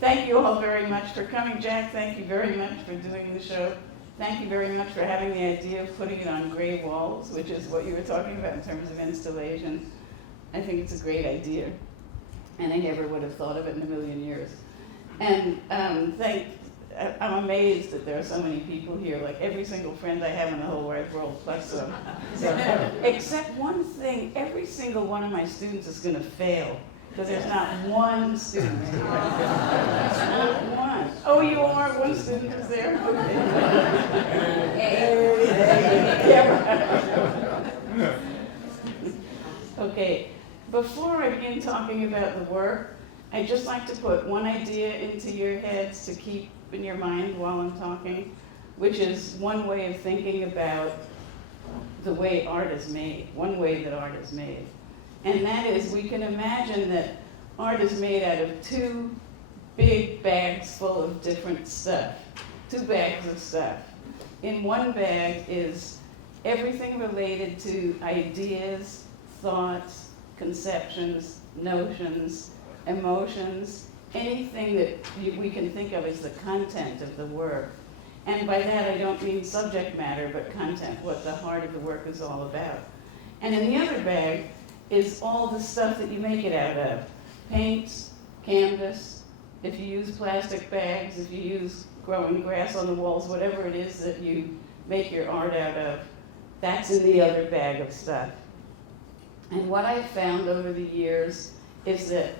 Thank you all very much for coming. Jack, thank you very much for doing the show. Thank you very much for having the idea of putting it on gray walls, which is what you were talking about in terms of installation. I think it's a great idea, and I never would have thought of it in a million years. And I'm amazed that there are so many people here, like every single friend I have in the whole wide world, plus some. Except one thing, every single one of my students is going to fail, because there's not one student here. Not one. Oh, you are? One student is there? Okay, before I begin talking about the work, I'd just like to put one idea into your heads to keep in your mind while I'm talking, which is one way of thinking about the way art is made, one way that art is made. And that is, we can imagine that art is made out of two big bags full of different stuff, two bags of stuff. In one bag is everything related to ideas, thoughts, conceptions, notions, emotions, anything that we can think of as the content of the work. And by that I don't mean subject matter, but content, what the heart of the work is all about. And in the other bag is all the stuff that you make it out of. Paints, canvas, if you use plastic bags, if you use growing grass on the walls, whatever it is that you make your art out of, that's in the other bag of stuff. And what I've found over the years is that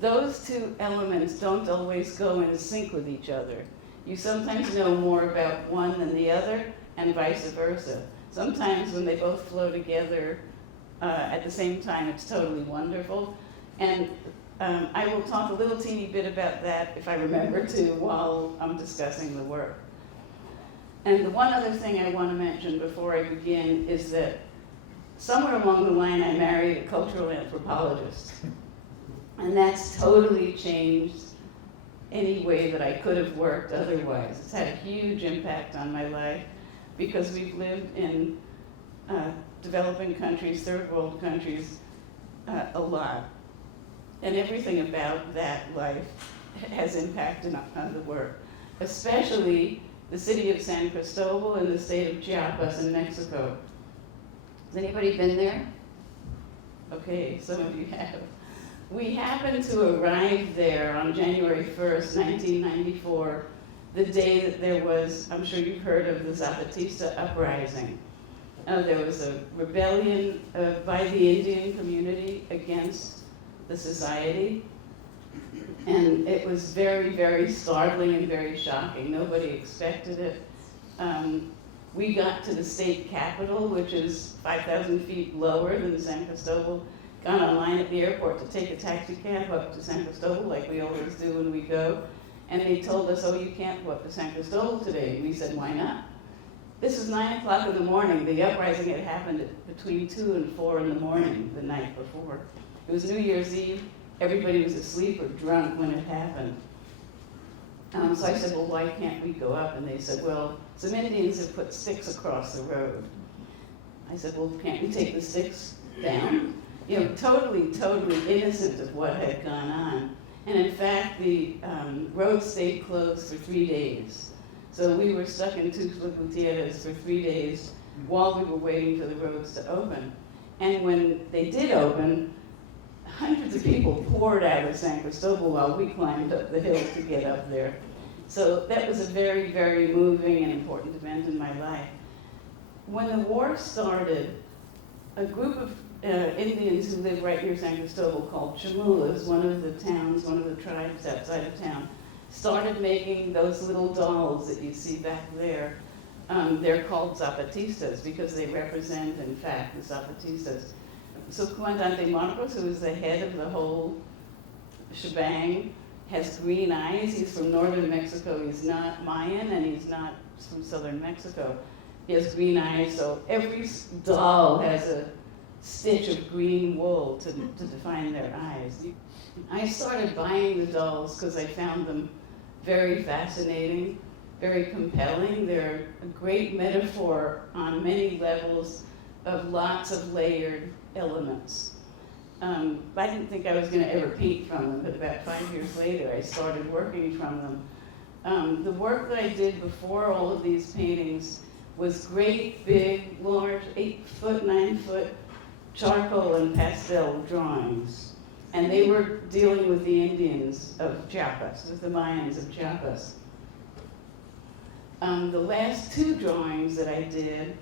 those two elements don't always go in sync with each other. You sometimes know more about one than the other, and vice versa. Sometimes when they both flow together at the same time, it's totally wonderful. And I will talk a little teeny bit about that, if I remember to, while I'm discussing the work. And the one other thing I want to mention before I begin is that somewhere along the line I married a cultural anthropologist. And that's totally changed any way that I could have worked otherwise. It's had a huge impact on my life because we've lived in developing countries, third world countries, a lot. And everything about that life has impacted on the work, especially the city of San Cristobal and the state of Chiapas in Mexico. Has anybody been there? Okay, some of you have. We happened to arrive there on January 1st, 1994, the day that there was, I'm sure you've heard of the Zapatista uprising. There was a rebellion by the Indian community against the society, and it was very, very startling and very shocking. Nobody expected it. We got to the state capitol, which is 5,000 feet lower than San Cristobal, got on line at the airport to take a taxi cab up to San Cristobal, like we always do when we go, and they told us, oh, you can't go up to San Cristobal today. And we said, why not? This is 9 o'clock in the morning. The uprising had happened between 2 and 4 in the morning the night before. It was New Year's Eve. Everybody was asleep or drunk when it happened. So I said, well, why can't we go up? And they said, well, some Indians have put sticks across the road. I said, well, can't we take the sticks down? You know, totally innocent of what had gone on. And in fact, the road stayed closed for 3 days. So we were stuck in Tuxtla Gutierrez for 3 days while we were waiting for the roads to open. And when they did open, hundreds of people poured out of San Cristobal while we climbed up the hill to get up there. So that was a very, very moving and important event in my life. When the war started, a group of Indians who live right near San Cristobal called Chamulas, one of the towns, one of the tribes outside of town, started making those little dolls that you see back there. They're called Zapatistas because they represent, in fact, the Zapatistas. So Comandante Marcos, who is the head of the whole shebang, has green eyes. He's from northern Mexico. He's not Mayan, and he's not from southern Mexico. He has green eyes, so every doll has a stitch of green wool to define their eyes. I started buying the dolls because I found them very fascinating, very compelling. They're a great metaphor on many levels of lots of layered elements. I didn't think I was going to ever paint from them, but about 5 years later I started working from them. The work that I did before all of these paintings was great, big, large, 8-foot, 9-foot charcoal and pastel drawings. And they were dealing with the Indians of Chiapas, with the Mayans of Chiapas. The last two drawings that I did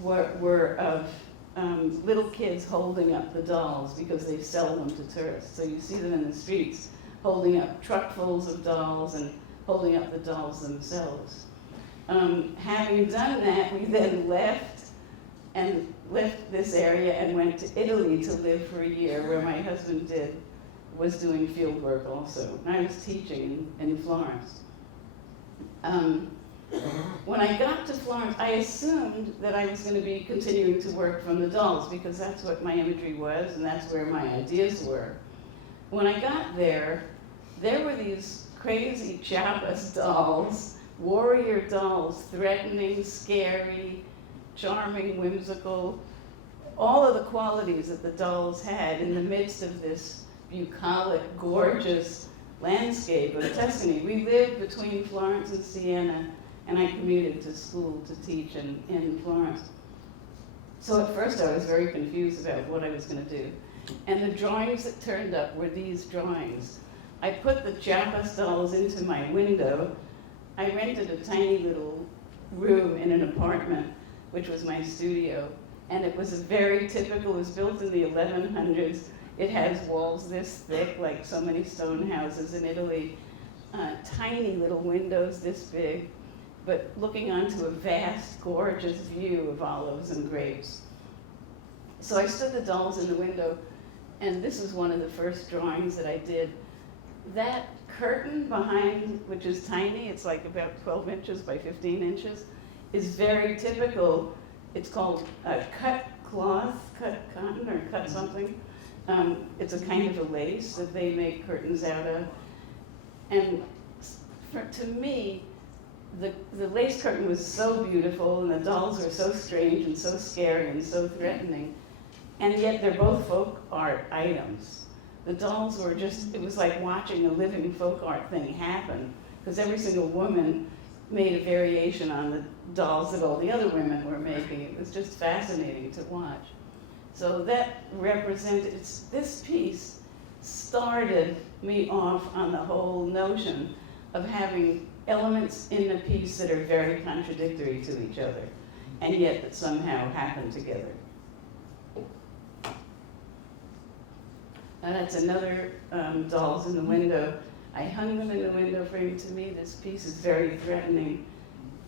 were of little kids holding up the dolls because they sell them to tourists. So you see them in the streets holding up truckfuls of dolls and holding up the dolls themselves. Having done that, we then left this area and went to Italy to live for a year, where my husband was doing field work also. And I was teaching in Florence. When I got to Florence, I assumed that I was going to be continuing to work from the dolls because that's what my imagery was and that's where my ideas were. When I got there were these crazy Chiapas dolls, warrior dolls, threatening, scary, charming, whimsical, all of the qualities that the dolls had in the midst of this bucolic, gorgeous landscape of Tuscany. We lived between Florence and Siena, and I commuted to school to teach in Florence. So at first I was very confused about what I was going to do. And the drawings that turned up were these drawings. I put the Chiapas dolls into my window. I rented a tiny little room in an apartment, which was my studio. And it was very typical, it was built in the 1100s. It has walls this thick, like so many stone houses in Italy. Tiny little windows this big, but looking onto a vast, gorgeous view of olives and grapes. So I stood the dolls in the window, and this is one of the first drawings that I did. That curtain behind, which is tiny, it's like about 12 inches by 15 inches, is very typical. It's called cut cloth, cut cotton, or cut something. It's a kind of a lace that they make curtains out of. And to me, the lace curtain was so beautiful, and the dolls were so strange and so scary and so threatening. And yet they're both folk art items. The dolls were just, it was like watching a living folk art thing happen, because every single woman made a variation on the dolls that all the other women were making. It was just fascinating to watch. So that represented, this piece started me off on the whole notion of having elements in a piece that are very contradictory to each other, and yet that somehow happen together. That's another dolls in the window. I hung them in the window frame. To me, this piece is very threatening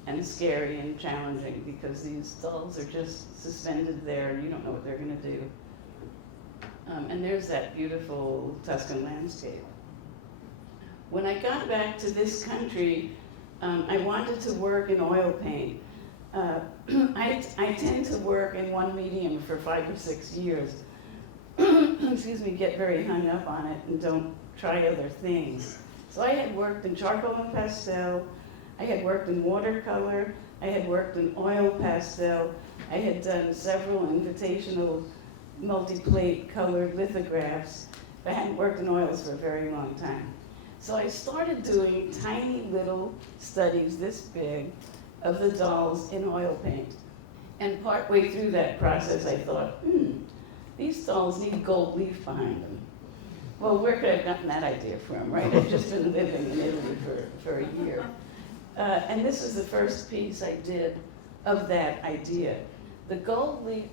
and scary and challenging because these dolls are just suspended there and you don't know what they're going to do. And there's that beautiful Tuscan landscape. When I got back to this country, I wanted to work in oil paint. I tend to work in one medium for 5 or 6 years. Excuse me, get very hung up on it and don't try other things. So I had worked in charcoal and pastel, I had worked in watercolor, I had worked in oil pastel, I had done several invitational multi-plate colored lithographs, but I hadn't worked in oils for a very long time. So I started doing tiny little studies this big of the dolls in oil paint. And partway through that process I thought, these dolls need gold leaf behind them. Well, where could I have gotten that idea from, right? I've just been living in Italy for a year. And this was the first piece I did of that idea. The gold leaf,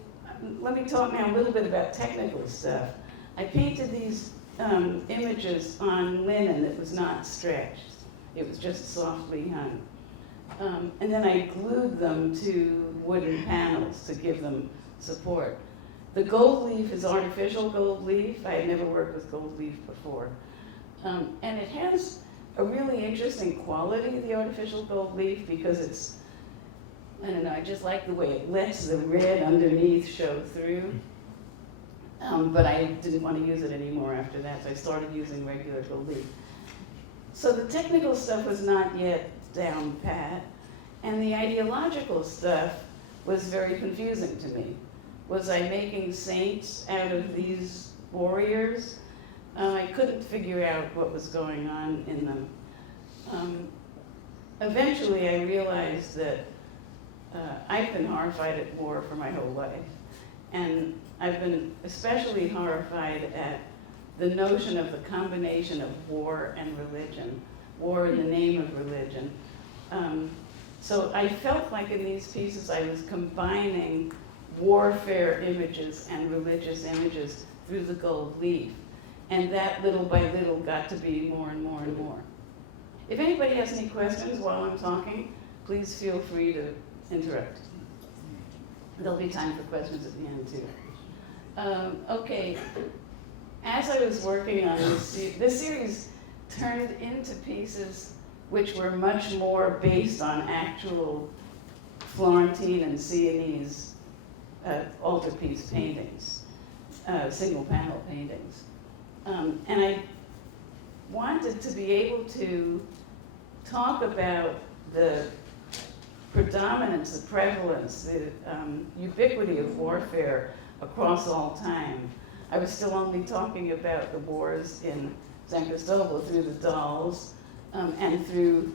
let me talk now a little bit about technical stuff. I painted these images on linen that was not stretched. It was just softly hung. And then I glued them to wooden panels to give them support. The gold leaf is artificial gold leaf. I had never worked with gold leaf before. And it has a really interesting quality, the artificial gold leaf, because it's, I don't know, I just like the way it lets the red underneath show through. But I didn't want to use it anymore after that, so I started using regular gold leaf. So the technical stuff was not yet down pat, and the ideological stuff was very confusing to me. Was I making saints out of these warriors. I couldn't figure out what was going on in them. Eventually I realized that I've been horrified at war for my whole life. And I've been especially horrified at the notion of the combination of war and religion, war in the name of religion. So I felt like in these pieces I was combining warfare images and religious images through the gold leaf. And that little by little got to be more and more and more. If anybody has any questions while I'm talking, please feel free to interrupt. There'll be time for questions at the end too. Okay, as I was working on this series turned into pieces which were much more based on actual Florentine and Sienese altarpiece paintings, single panel paintings. And I wanted to be able to talk about the predominance, the prevalence, the ubiquity of warfare across all time. I was still only talking about the wars in San Cristobal through the dolls and through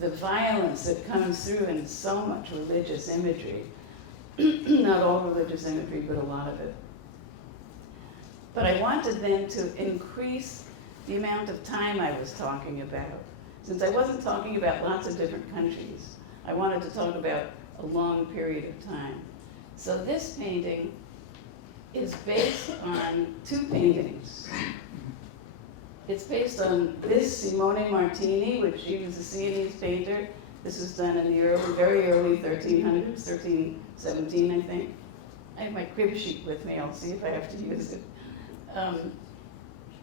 the violence that comes through in so much religious imagery. Not all religious imagery, but a lot of it. But I wanted then to increase the amount of time I was talking about. Since I wasn't talking about lots of different countries, I wanted to talk about a long period of time. So this painting is based on two paintings. It's based on this Simone Martini, which she was a Sienese painter. This was done in the very early 1300s, 1317, I think. I have my crib sheet with me. I'll see if I have to use it.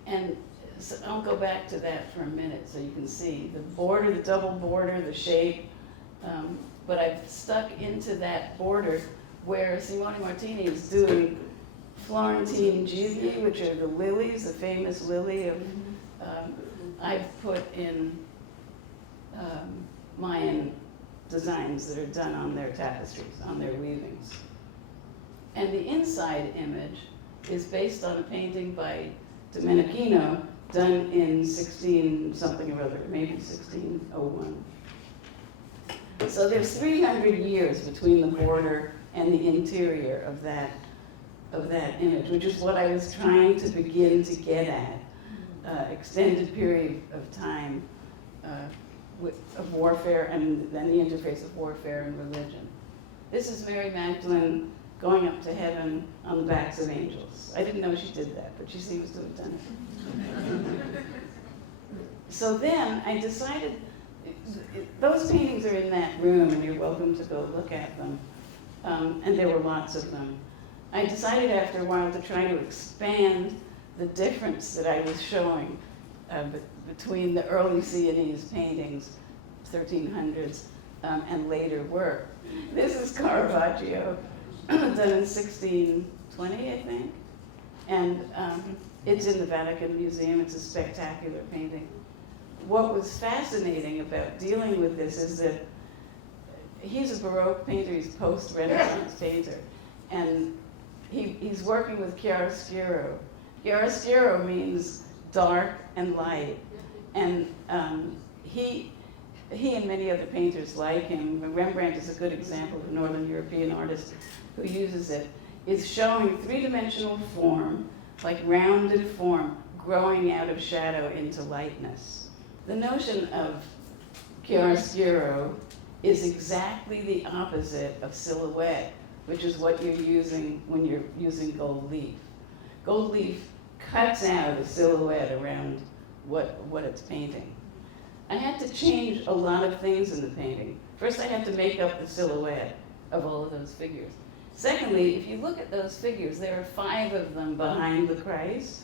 And so I'll go back to that for a minute so you can see the border, the double border, the shape. But I've stuck into that border where Simone Martini is doing Florentine gigli, which are the lilies, the famous lily of, I've put in Mayan designs that are done on their tapestries, on their weavings. And the inside image is based on a painting by Domenichino done in 16 something or other, maybe 1601. So there's 300 years between the border and the interior of that image, which is what I was trying to begin to get at. Extended period of time of warfare and then the interface of warfare and religion. This is Mary Magdalene going up to heaven on the backs of angels. I didn't know she did that, but she seems to have done it. So then I decided, those paintings are in that room and you're welcome to go look at them. And there were lots of them. I decided after a while to try to expand the difference that I was showing between the early Sienese paintings, 1300s, and later work. This is Caravaggio, done in 1620, I think. And it's in the Vatican Museum. It's a spectacular painting. What was fascinating about dealing with this is that he's a Baroque painter, he's post-Renaissance painter, and he's working with chiaroscuro. Chiaroscuro means dark and light, and he and many other painters like him, Rembrandt is a good example of a Northern European artist who uses it, is showing three-dimensional form, like rounded form, growing out of shadow into lightness. The notion of chiaroscuro is exactly the opposite of silhouette, which is what you're using when you're using gold leaf. Gold leaf cuts out a silhouette around what it's painting. I had to change a lot of things in the painting. First, I had to make up the silhouette of all of those figures. Secondly, if you look at those figures, there are 5 of them behind the Christ,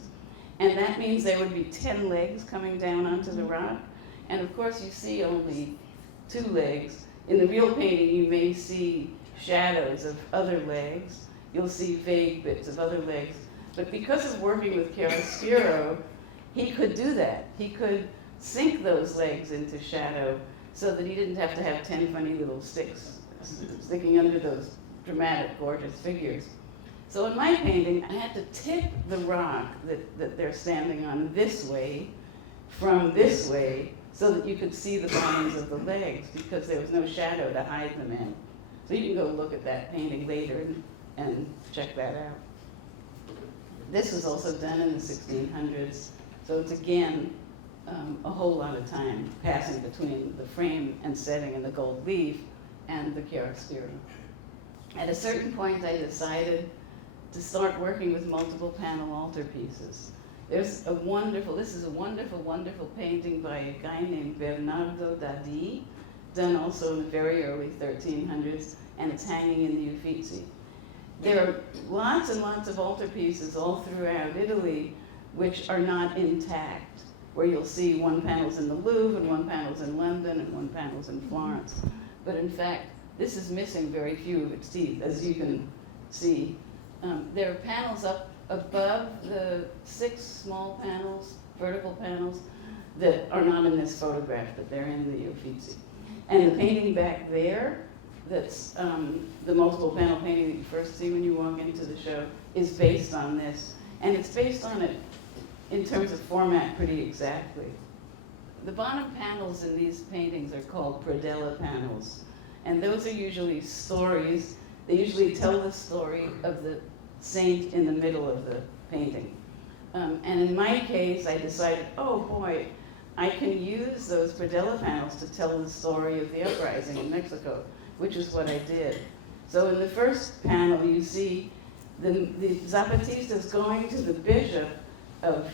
and that means there would be 10 legs coming down onto the rock. And of course, you see only 2 legs. In the real painting, you may see shadows of other legs. You'll see vague bits of other legs. But because of working with chiaroscuro, he could do that. He could sink those legs into shadow so that he didn't have to have 10 funny little sticks sticking under those dramatic, gorgeous figures. So in my painting, I had to tip the rock that they're standing on this way from this way so that you could see the bones of the legs, because there was no shadow to hide them in. So you can go look at that painting later and check that out. This was also done in the 1600s, so it's again a whole lot of time passing between the frame and setting in the gold leaf and the chiaroscuro. At a certain point, I decided to start working with multiple panel altarpieces. This is a wonderful, wonderful painting by a guy named Bernardo Daddi, done also in the very early 1300s, and it's hanging in the Uffizi. There are lots and lots of altarpieces all throughout Italy which are not intact, where you'll see one panel's in the Louvre, and one panel's in London, and one panel's in Florence. But in fact, this is missing very few of its teeth, as you can see. There are panels up above the 6 small panels, vertical panels, that are not in this photograph, but they're in the Uffizi. And the painting back there, that's the multiple panel painting that you first see when you walk into the show, is based on this. And it's based on it in terms of format pretty exactly. The bottom panels in these paintings are called predella panels. And those are usually stories. They usually tell the story of the saint in the middle of the painting. And in my case, I decided, oh boy, I can use those predella panels to tell the story of the uprising in Mexico, which is what I did. So in the first panel, you see the Zapatistas going to the bishop of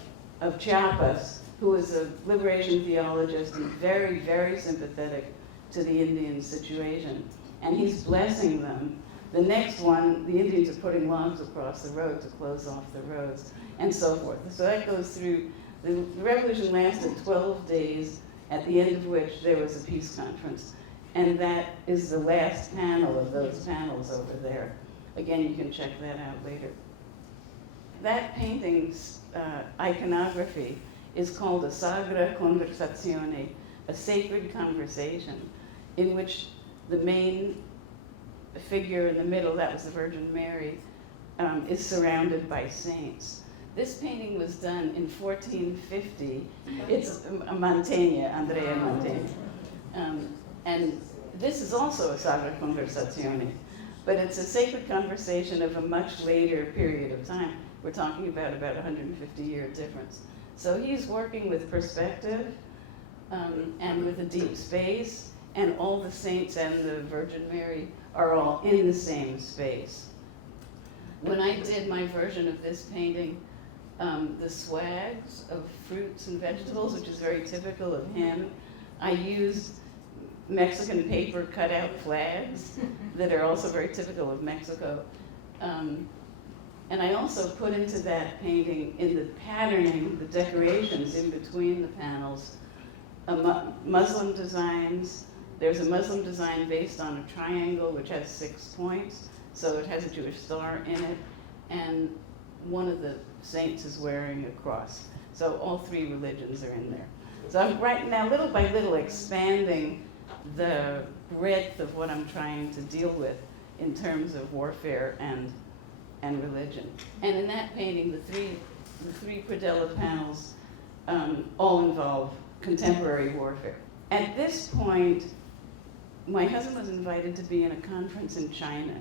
Chiapas, who was a liberation theologist and very, very sympathetic to the Indian situation. And he's blessing them. The next one, the Indians are putting logs across the road to close off the roads, and so forth. So that goes through, the revolution lasted 12 days, at the end of which there was a peace conference. And that is the last panel of those panels over there. Again, you can check that out later. That painting's iconography is called a Sagra Conversazione, a sacred conversation, in which the main figure in the middle, that was the Virgin Mary, is surrounded by saints. This painting was done in 1450. It's Mantegna, Andrea Mantegna. And this is also a Sagra Conversazione, but it's a sacred conversation of a much later period of time. We're talking about 150-year difference. So he's working with perspective and with a deep space, and all the saints and the Virgin Mary are all in the same space. When I did my version of this painting, the swags of fruits and vegetables, which is very typical of him, I used Mexican paper cutout flags that are also very typical of Mexico. And I also put into that painting, in the patterning, the decorations in between the panels, Muslim designs. There's a Muslim design based on a triangle which has 6 points, so it has a Jewish star in it, and one of the saints is wearing a cross. So all 3 religions are in there. So I'm right now, little by little, expanding the breadth of what I'm trying to deal with in terms of warfare and religion. And in that painting, the three predella panels all involve contemporary warfare. At this point, my husband was invited to be in a conference in China.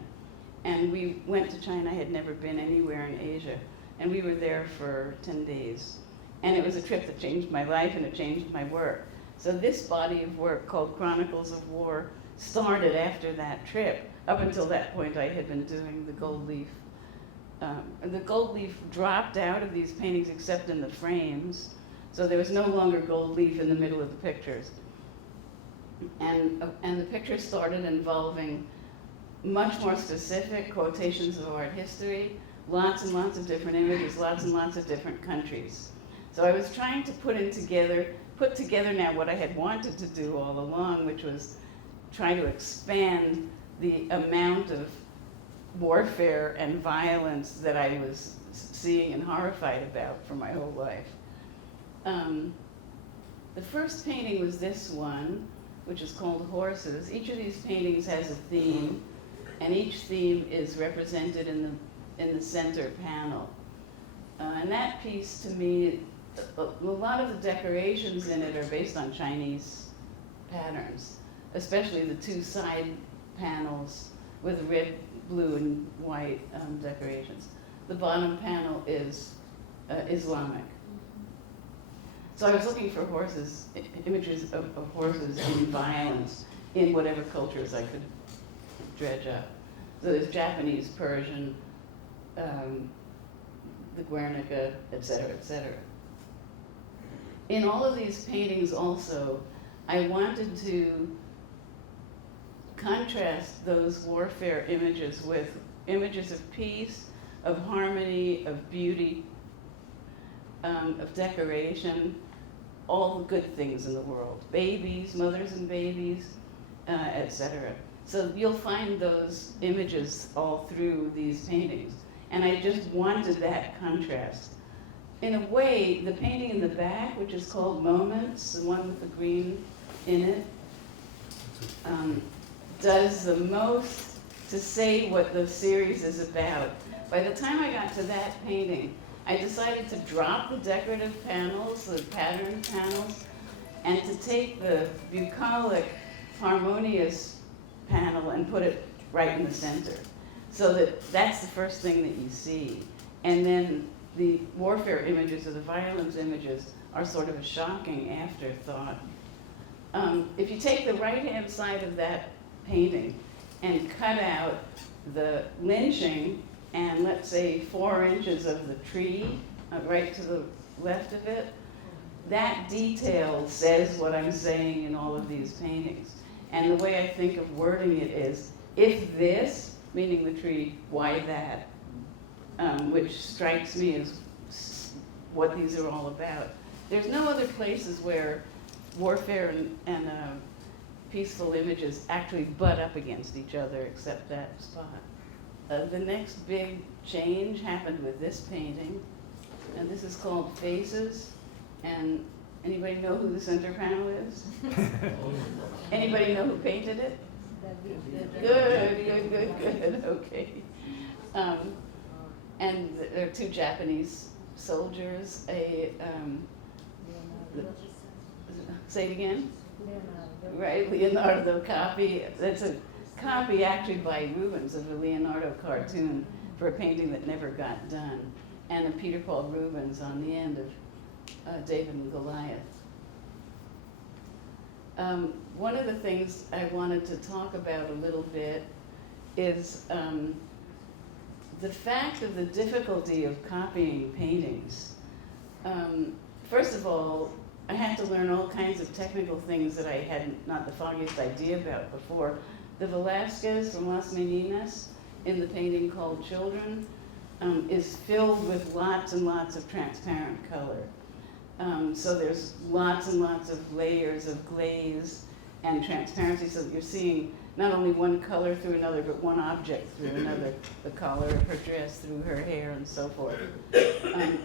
And we went to China. I had never been anywhere in Asia. And we were there for 10 days. And it was a trip that changed my life, and it changed my work. So this body of work, called Chronicles of War, started after that trip. Up until that point, I had been doing the gold leaf. The gold leaf dropped out of these paintings except in the frames. So there was no longer gold leaf in the middle of the pictures. And the pictures started involving much more specific quotations of art history, lots and lots of different images, lots and lots of different countries. So I was trying to put together now what I had wanted to do all along, which was try to expand the amount of warfare and violence that I was seeing and horrified about for my whole life. The first painting was this one, which is called Horses. Each of these paintings has a theme, and each theme is represented in in the center panel. And that piece, to me, a lot of the decorations in it are based on Chinese patterns, especially the two side panels with red, blue, and white decorations. The bottom panel is Islamic. So I was looking for horses, images of horses and violence in whatever cultures I could dredge up. So there's Japanese, Persian, the Guernica, et cetera, et cetera. In all of these paintings also, I wanted to contrast those warfare images with images of peace, of harmony, of beauty, of decoration, all the good things in the world. Babies, mothers and babies, et cetera. So you'll find those images all through these paintings. And I just wanted that contrast. In a way, the painting in the back, which is called Moments, the one with the green in it, does the most to say what the series is about. By the time I got to that painting, I decided to drop the decorative panels, the pattern panels, and to take the bucolic, harmonious panel and put it right in the center. So that's the first thing that you see. And then the warfare images or the violence images are sort of a shocking afterthought. If you take the right-hand side of that painting and cut out the lynching and let's say 4 inches of the tree right to the left of it, that detail says what I'm saying in all of these paintings. And the way I think of wording it is, if this, meaning the tree, why that? Which strikes me as what these are all about. There's no other places where warfare and peaceful images actually butt up against each other except that spot. The next big change happened with this painting, and this is called Faces. And anybody know who the center panel is? Anybody know who painted it? Good, okay. And there are 2 Japanese soldiers, say it again? Right, Leonardo copy. That's a copy actually by Rubens of a Leonardo cartoon for a painting that never got done. And a Peter Paul Rubens on the end of David and Goliath. One of the things I wanted to talk about a little bit is the fact of the difficulty of copying paintings. First of all, I had to learn all kinds of technical things that I had not the foggiest idea about before. The Velázquez from Las Meninas in the painting called Children is filled with lots and lots of transparent color. So there's lots and lots of layers of glaze and transparency, so that you're seeing not only one color through another, but one object through another, the collar of her dress through her hair and so forth.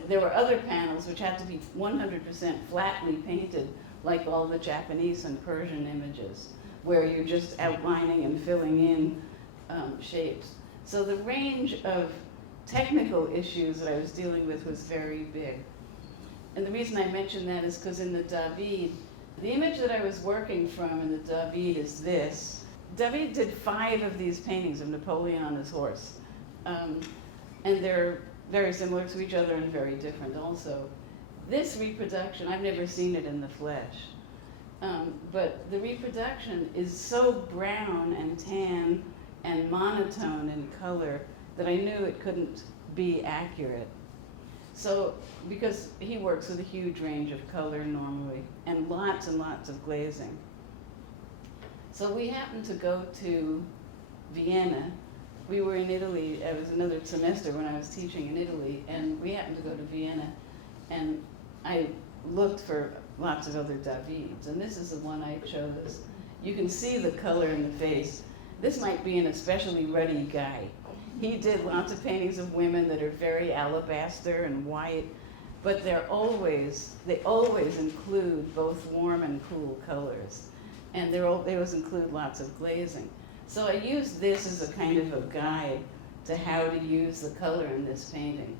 There were other panels which had to be 100% flatly painted, like all the Japanese and Persian images, where you're just outlining and filling in shapes. So the range of technical issues that I was dealing with was very big. And the reason I mention that is because in the David, the image that I was working from in the David is this. David did 5 of these paintings of Napoleon on his horse. And they're very similar to each other and very different also. This reproduction, I've never seen it in the flesh. But the reproduction is so brown and tan and monotone in color that I knew it couldn't be accurate. So, because he works with a huge range of color normally, and lots of glazing. So we happened to go to Vienna. We were in Italy, it was another semester when I was teaching in Italy, and we happened to go to Vienna, and I looked for lots of other Davids, and this is the one I chose. You can see the color in the face. This might be an especially ruddy guy. He did lots of paintings of women that are very alabaster and white, but they always include both warm and cool colors. And they always include lots of glazing. So I used this as a kind of a guide to how to use the color in this painting.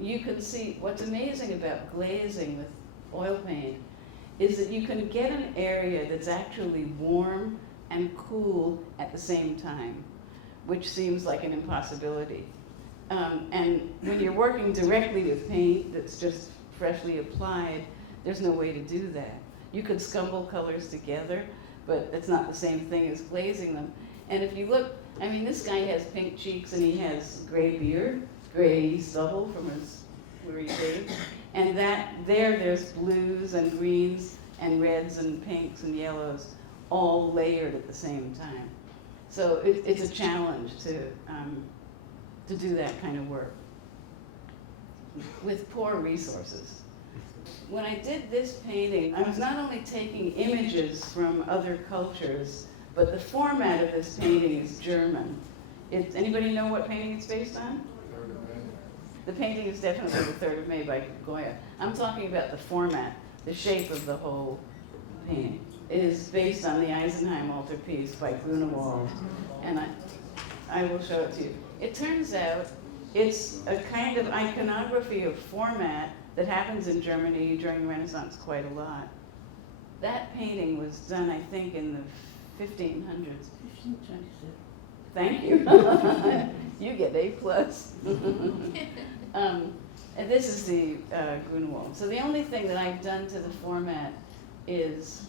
You can see what's amazing about glazing with oil paint is that you can get an area that's actually warm and cool at the same time, which seems like an impossibility. And when you're working directly with paint that's just freshly applied, there's no way to do that. You could scumble colors together, but it's not the same thing as glazing them. And if you look, I mean, this guy has pink cheeks and he has gray beard, gray stubble from where he shaved. And there's blues and greens and reds and pinks and yellows all layered at the same time. So it's a challenge to do that kind of work with poor resources. When I did this painting, I was not only taking images from other cultures, but the format of this painting is German. Anybody know what painting it's based on? The painting is definitely the 3rd of May by Goya. I'm talking about the format, the shape of the whole painting. It is based on the Eisenheim altarpiece by Grunewald, and I will show it to you. It turns out it's a kind of iconography of format that happens in Germany during the Renaissance quite a lot. That painting was done, I think, in the 1500s. 1527. Thank you. You get A+. And this is the Grunewald. So the only thing that I've done to the format is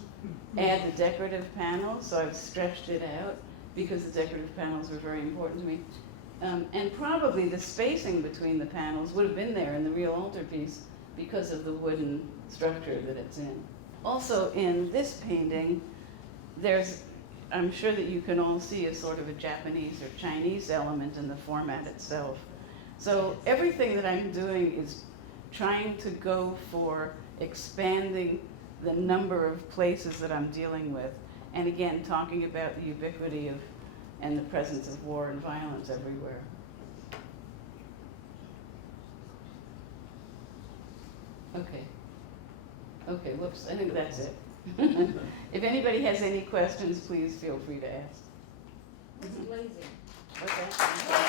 add the decorative panels. So I've stretched it out because the decorative panels were very important to me. And probably the spacing between the panels would have been there in the real altarpiece because of the wooden structure that it's in. Also in this painting, I'm sure that you can all see a sort of a Japanese or Chinese element in the format itself. So everything that I'm doing is trying to go for expanding the number of places that I'm dealing with. And again, talking about the ubiquity and the presence of war and violence everywhere. Okay, whoops, I think that's it. If anybody has any questions, please feel free to ask. It's amazing. Okay.